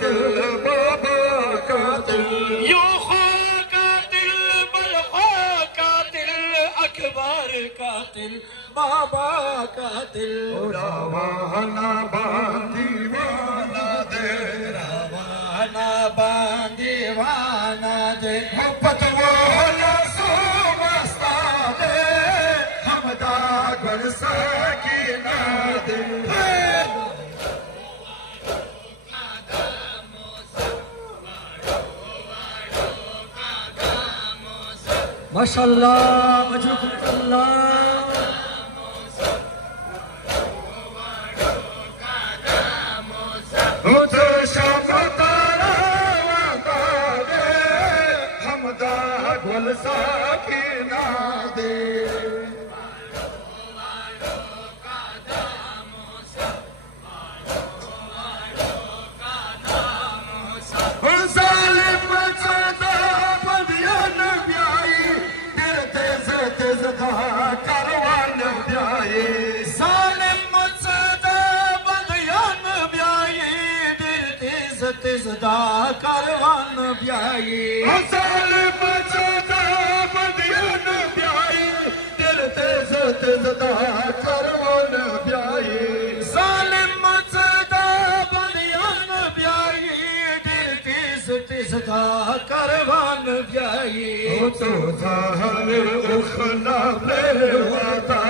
कातिल बाबा कातिल यो खो कातिल बल खो कातिल अखबार कातिल बाबा कातिल रवाना बांदीवाना दे रवाना बांदीवाना दे पतवाला सो मस्ता दे हमदा गल सकीना दे माशाअल्लाह अजरुकुल्लाह उधर शमतारा वांदे हमदा गल सकीना दे कारवान ब्याए सालिम मुझदा बंदियान ब्याई दिल तेज तेजदा कारवान ब्याई सालिम मुझदा बंदियान ब्याई दिल तेज तेजदा कारवान ब्याए सालिम मुझदा बंदियान ब्याई दिल तेज तेजदा कारवान ब्याई तो ज़ाहर उखना ले वादा